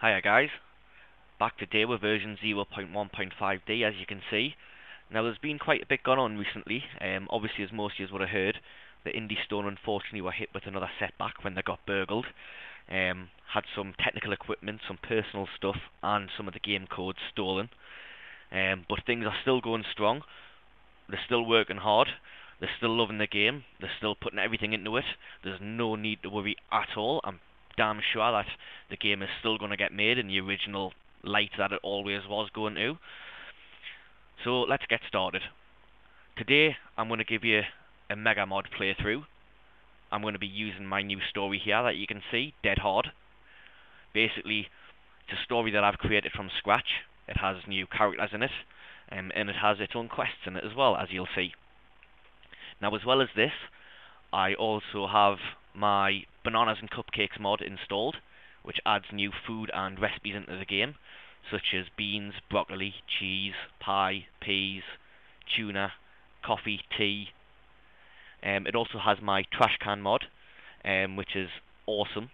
Hiya guys, back today with version 0.1.5D as you can see. Now there's been quite a bit going on recently. Obviously, as most of you would have heard, the Indie Stone unfortunately were hit with another setback when they got burgled. Had some technical equipment, some personal stuff and some of the game codes stolen. But things are still going strong. They're still working hard. They're still loving the game. They're still putting everything into it. There's no need to worry at all. I'm damn sure that the game is still going to get made in the original light that it always was going to. So let's get started. Today I'm going to give you a mega mod playthrough. I'm going to be using my new story here that you can see, Dead Hard. Basically, it's a story that I've created from scratch. It has new characters in it, and it has its own quests in it as well, as you'll see. Now, as well as this, I also have my bananas and cupcakes mod installed, which adds new food and recipes into the game, such as beans, broccoli, cheese, pie, peas, tuna, coffee, tea. It also has my trash can mod, which is awesome.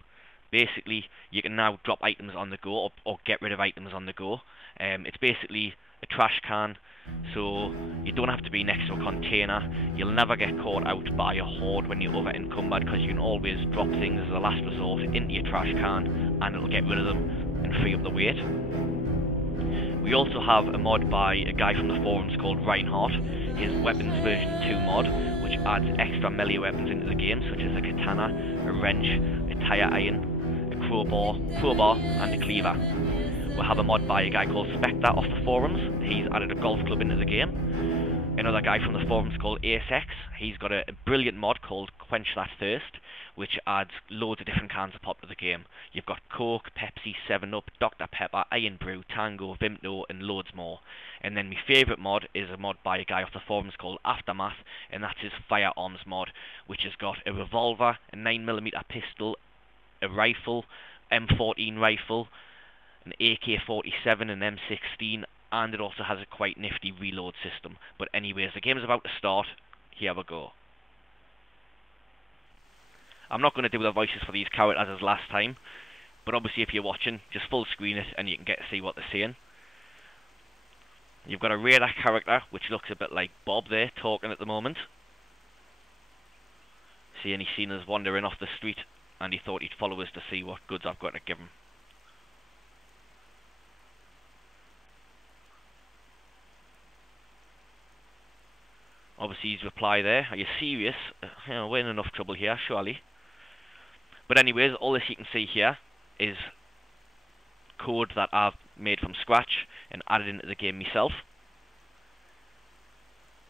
Basically, you can now drop items on the go or get rid of items on the go. It's basically a trash can, so you don't have to be next to a container. You'll never get caught out by a horde when you're overencumbered, because you can always drop things as a last resort into your trash can and it'll get rid of them and free up the weight. We also have a mod by a guy from the forums called Reinhart, his weapons version 2 mod, which adds extra melee weapons into the game, such as a katana, a wrench, a tire iron, a crowbar and a cleaver. We'll have a mod by a guy called Specter off the forums. He's added a golf club into the game. Another guy from the forums called acex. He's got a brilliant mod called Quench That Thirst, which adds loads of different kinds of pop to the game. You've got Coke, Pepsi, 7-Up, Dr Pepper, Iron Brew, Tango, Vimto and loads more. And then my favourite mod is a mod by a guy off the forums called Aftermath, and that's his firearms mod, which has got a revolver, a 9mm pistol, a rifle, M14 rifle, an AK-47, an M16, and it also has a quite nifty reload system. But anyways, the game's about to start. Here we go. I'm not going to do the voices for these characters as last time, but obviously if you're watching, just full screen it and you can get to see what they're saying. You've got a radar character, which looks a bit like Bob there, talking at the moment. Seeing he's seen us wandering off the street, and he thought he'd follow us to see what goods I've got to give him. Obviously his reply there, are you serious? We're in enough trouble here, surely. But anyways, all this you can see here is code that I've made from scratch and added into the game myself.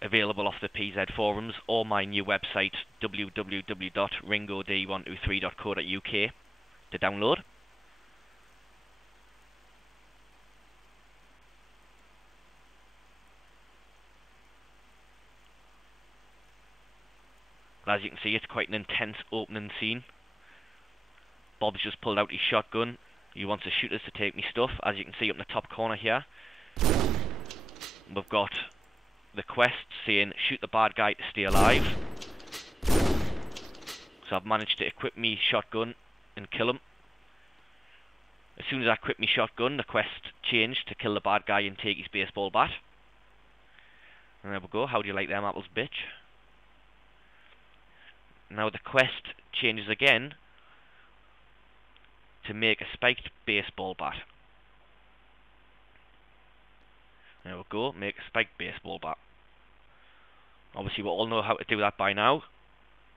Available off the PZ forums or my new website www.ringod123.co.uk to download. As you can see, it's quite an intense opening scene. Bob's just pulled out his shotgun. He wants to shoot us to take me stuff. As you can see up in the top corner here, we've got the quest saying shoot the bad guy to stay alive. So I've managed to equip me shotgun and kill him. As soon as I equip me shotgun, the quest changed to kill the bad guy and take his baseball bat. And there we go. How do you like them apples, bitch? Now the quest changes again to make a spiked baseball bat. There we go, make a spiked baseball bat. Obviously we all know how to do that by now.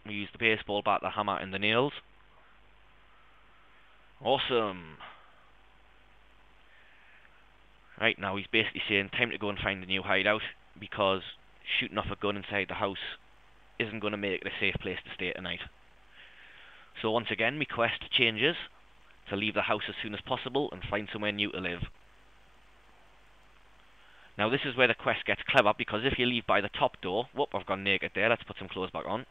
We use the baseball bat, the hammer and the nails. Awesome. Right, now he's basically saying time to go and find a new hideout, because shooting off a gun inside the house isn't going to make it a safe place to stay tonight. So once again, my quest changes to leave the house as soon as possible and find somewhere new to live. Now this is where the quest gets clever, because if you leave by the top door... Whoop, I've gone naked there, let's put some clothes back on.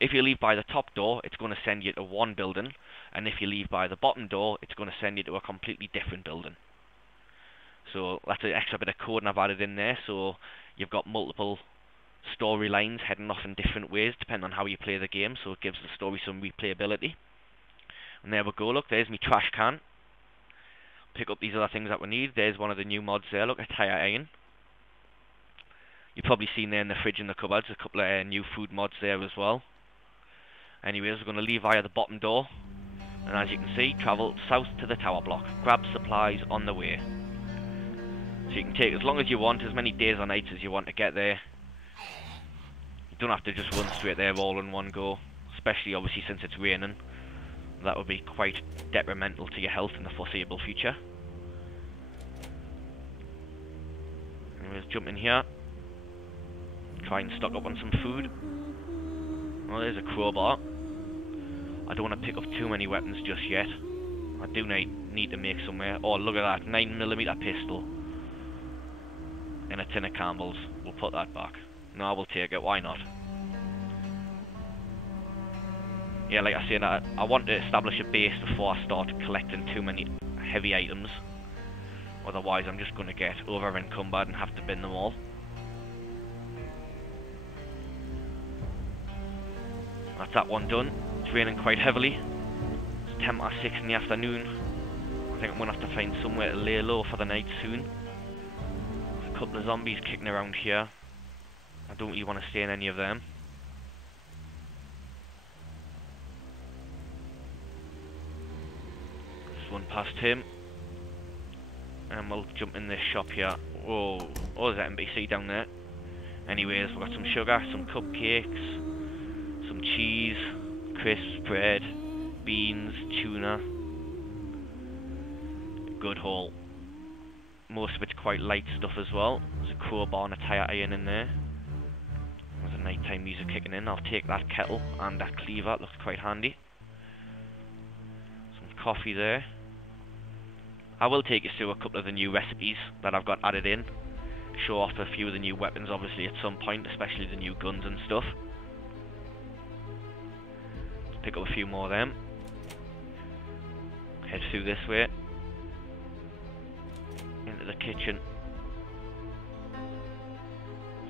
If you leave by the top door, it's going to send you to one building, and if you leave by the bottom door, it's going to send you to a completely different building. So that's an extra bit of code I've added in there, so you've got multiple storylines heading off in different ways depending on how you play the game, so it gives the story some replayability. And there we go, look, there's my trash can. pick up these other things that we need. There's one of the new mods there, look, a tire iron. You've probably seen there in the fridge and the cupboards, a couple of new food mods there as well. Anyways, we're going to leave via the bottom door, and as you can see, travel south to the tower block. Grab supplies on the way. So you can take as long as you want, as many days or nights as you want to get there. You don't have to just run straight there all in one go, especially obviously since it's raining. That would be quite detrimental to your health in the foreseeable future. Anyways, jump in here. Try and stock up on some food. Well, there's a crowbar. I don't want to pick up too many weapons just yet. I do need to make somewhere. Oh, look at that, 9mm pistol. And a tin of Campbell's. We'll put that back. No, I will take it, why not? Yeah, like I said, I want to establish a base before I start collecting too many heavy items. Otherwise, I'm just going to get over-encumbered and have to bin them all. That's that one done. It's raining quite heavily. It's 10 past 6 in the afternoon. I think I'm going to have to find somewhere to lay low for the night soon. There's a couple of zombies kicking around here. I don't really want to stay in any of them. Just run past him. And we'll jump in this shop here. Whoa, oh, there's an NPC down there. Anyways, we've got some sugar, some cupcakes, some cheese, crisps, bread, beans, tuna. Good haul. Most of it's quite light stuff as well. There's a crowbar and a tire iron in there. There's a nighttime music kicking in. I'll take that kettle and that cleaver. It looks quite handy. Some coffee there. I will take you through a couple of the new recipes that I've got added in. Show off a few of the new weapons obviously at some point, especially the new guns and stuff. Let's pick up a few more of them. Head through this way. Into the kitchen.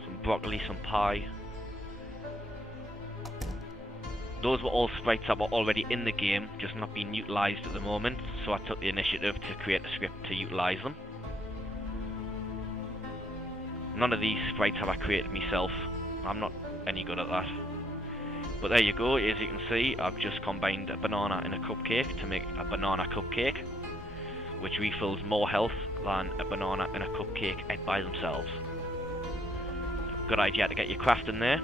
Some broccoli, some pie. Those were all sprites that were already in the game, just not being utilised at the moment, so I took the initiative to create a script to utilise them. None of these sprites have I created myself. I'm not any good at that. But there you go, as you can see, I've just combined a banana and a cupcake to make a banana cupcake, which refills more health than a banana and a cupcake by themselves. Good idea to get your craft in there.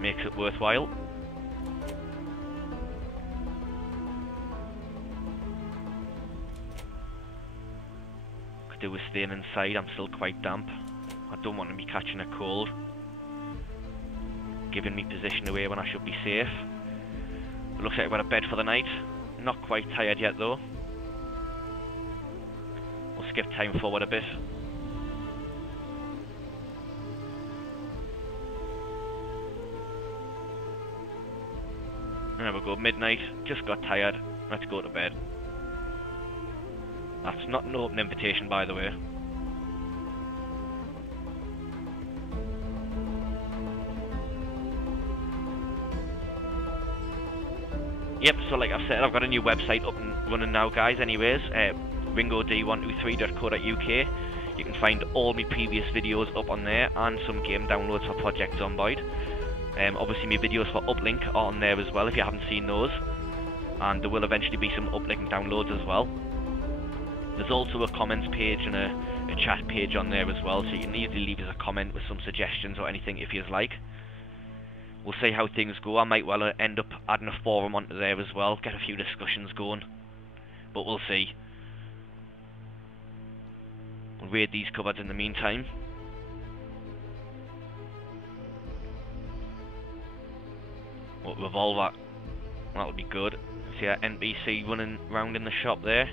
Makes it worthwhile. Could do with staying inside, I'm still quite damp. I don't want to be catching a cold. Giving me position away when I should be safe. It looks like I've got a bed for the night. Not quite tired yet though. We'll skip time forward a bit. There we go, midnight, just got tired, let's go to bed. That's not an open invitation, by the way. Yep, so like I've said, I've got a new website up and running now, guys, anyways, ringod123.co.uk. You can find all my previous videos up on there, and some game downloads for Project Zomboid. Obviously my videos for uplink are on there as well if you haven't seen those, and there will eventually be some uplink downloads as well. There's also a comments page and a chat page on there as well, so you can easily leave us a comment with some suggestions or anything if you'd like. We'll see how things go. I might well end up adding a forum onto there as well, get a few discussions going, but we'll see. We'll raid these cupboards in the meantime. Revolver, that'll be good. See that NPC running around in the shop there.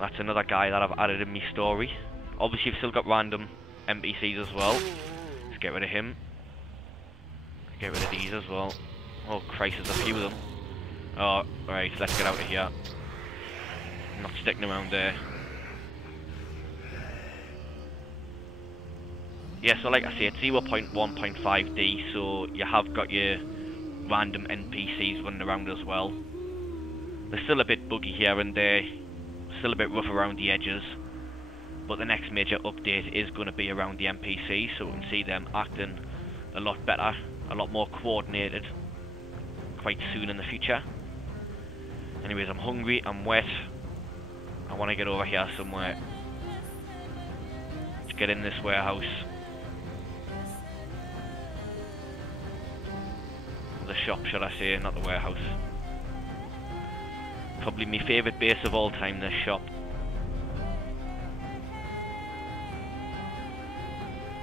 That's another guy that I've added in my story. Obviously you've still got random NPCs as well. Let's get rid of him. Get rid of these as well. Oh Christ, there's a few of them. Oh, right, let's get out of here. I'm not sticking around there. Yeah, so like I say, it's 0.1.5D, so you have got your random NPCs running around as well. They're still a bit buggy here and there, still a bit rough around the edges, but the next major update is going to be around the NPC, so we can see them acting a lot better, a lot more coordinated quite soon in the future. Anyways, I'm hungry, I'm wet, I want to get over here somewhere. Let's get in this warehouse. The shop, should I say, not the warehouse. Probably my favourite base of all time, this shop.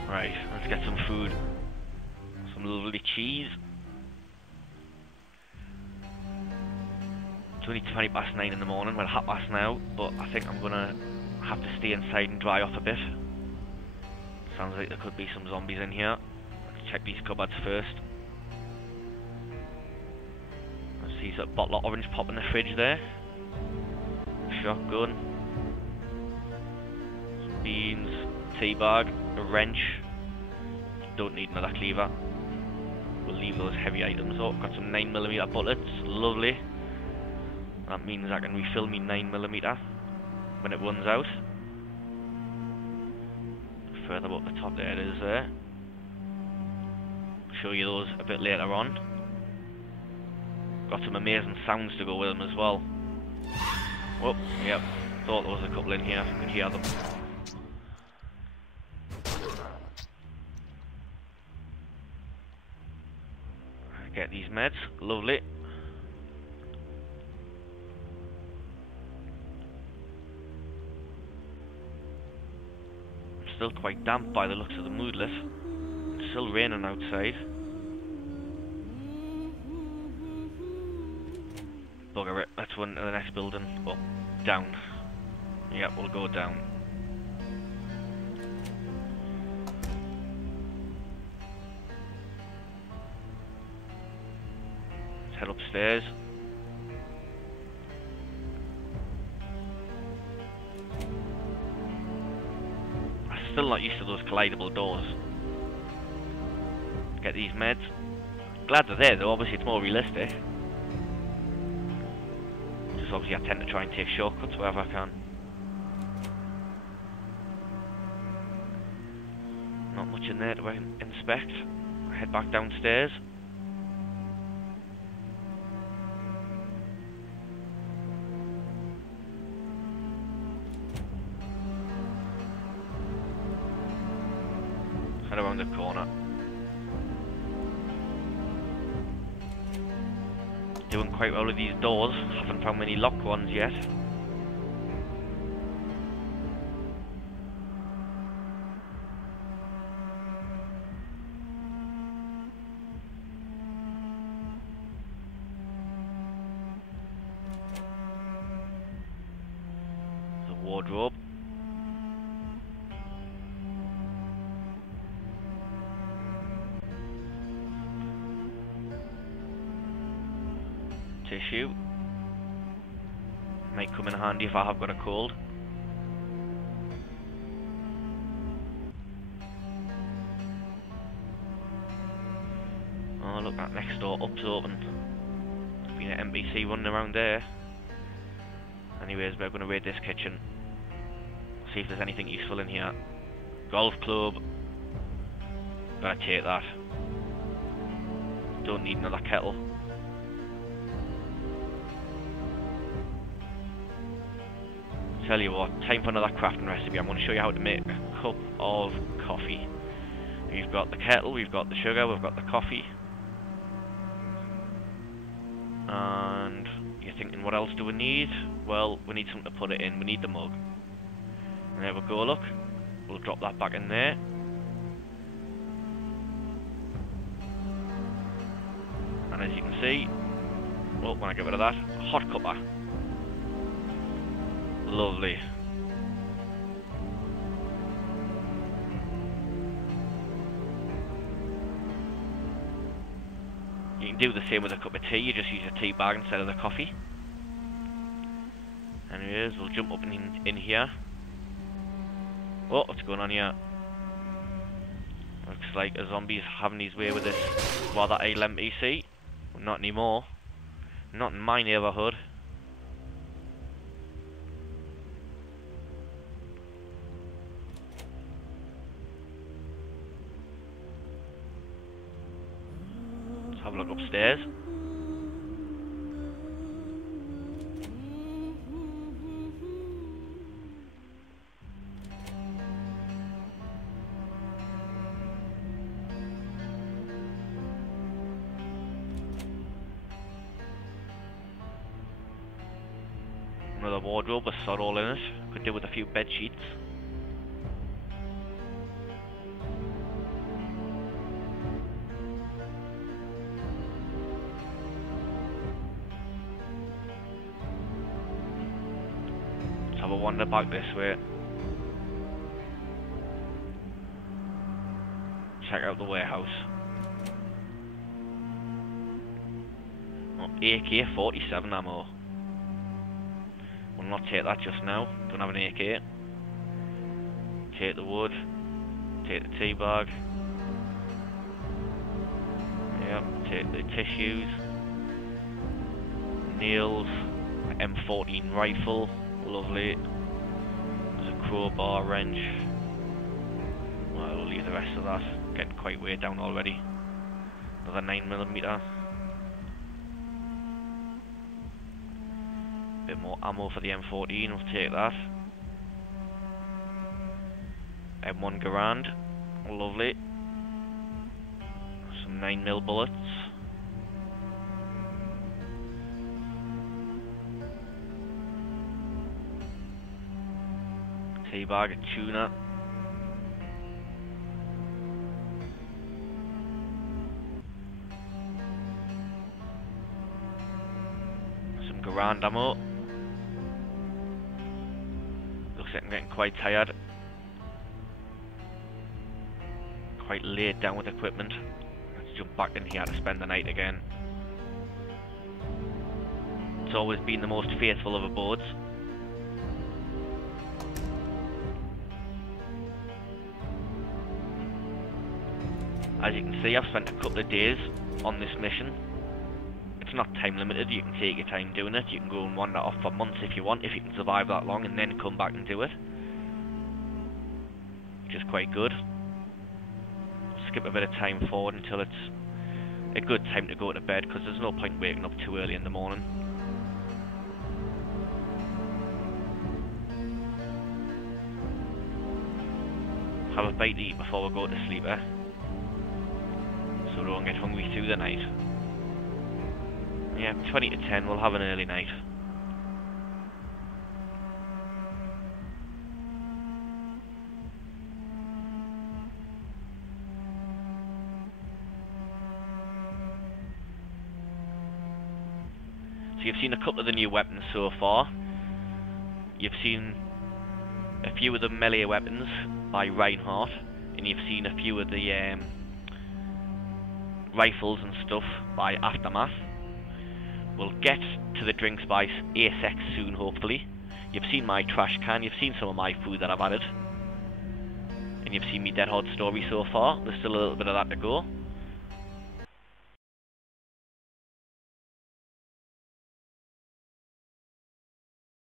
Right, let's get some food. Some lovely cheese. It's only 20 past 9 in the morning, well, half past now, but I think I'm gonna have to stay inside and dry off a bit. Sounds like there could be some zombies in here. Let's check these cupboards first. I see a bottle of orange pop in the fridge there. Shotgun. Some beans. Tea bag. A wrench. Don't need another cleaver. We'll leave those heavy items up. Got some 9mm bullets. Lovely. That means I can refill me 9mm when it runs out. Further up the top, there it is there. Show you those a bit later on. Got some amazing sounds to go with them as well. Oh, yep. Thought there was a couple in here. I could hear them. Get these meds. Lovely. I'm still quite damp by the looks of the moodlet. It's still raining outside. Bugger it, let's run to the next building. Up, down. Yep, we'll go down. Let's head upstairs. I'm still not used to those collidable doors. Get these meds. Glad they're there though, obviously it's more realistic. Obviously I tend to try and take shortcuts wherever I can. Not much in there to inspect. I head back downstairs. Head around the corner. Doing quite well with these doors. Haven't found many locked ones yet. The wardrobe. Tissue. Might come in handy if I have got a cold. Oh look, that next door up's open. There's been an NPC running around there. Anyways, we're going to raid this kitchen. See if there's anything useful in here. Golf club. Gotta take that. Don't need another kettle. Tell you what, time for another crafting recipe. I'm going to show you how to make a cup of coffee. We've got the kettle, we've got the sugar, we've got the coffee. And you're thinking, what else do we need? Well, we need something to put it in. We need the mug. And there we go, look. We'll drop that back in there. And as you can see, well, when I get rid of that, hot cuppa. Lovely. You can do the same with a cup of tea, you just use a tea bag instead of the coffee. Anyways, we'll jump up in here. Oh, what's going on here? Looks like a zombie's having his way with this rather idle NPC. Well, not anymore. Not in my neighbourhood. upstairs. Another wardrobe with sod all in it. Could do with a few bed sheets. Let's have a wander back this way. Check out the warehouse. Oh, AK-47 ammo. Will not take that just now. Don't have an AK. Take the wood. Take the tea bag. Yep. Take the tissues. Nails. M14 rifle. Lovely. There's a crowbar, wrench. Well, I'll leave the rest of that. Getting quite way down already. Another 9mm. Bit more ammo for the M14, we'll take that. M1 Garand, lovely. Some 9mm bullets. Tea bag of tuna. Some Garand ammo. Looks like I'm getting quite tired. Quite laid down with equipment. Let's jump back in here to spend the night again. It's always been the most faithful of abodes. As you can see, I've spent a couple of days on this mission. It's not time limited, you can take your time doing it. You can go and wander off for months if you want, if you can survive that long, and then come back and do it. Which is quite good. Skip a bit of time forward until it's a good time to go to bed, because there's no point waking up too early in the morning. Have a bite to eat before we go to sleep, eh? So we don't get hungry through the night. Yeah, 20 to 10, we'll have an early night. So you've seen a couple of the new weapons so far. You've seen a few of the melee weapons by Reinhart, and you've seen a few of the rifles and stuff by Aftermath. We'll get to the drinks by acex soon, hopefully. You've seen my trash can, you've seen some of my food that I've added. And you've seen me Dead Horde story so far. There's still a little bit of that to go.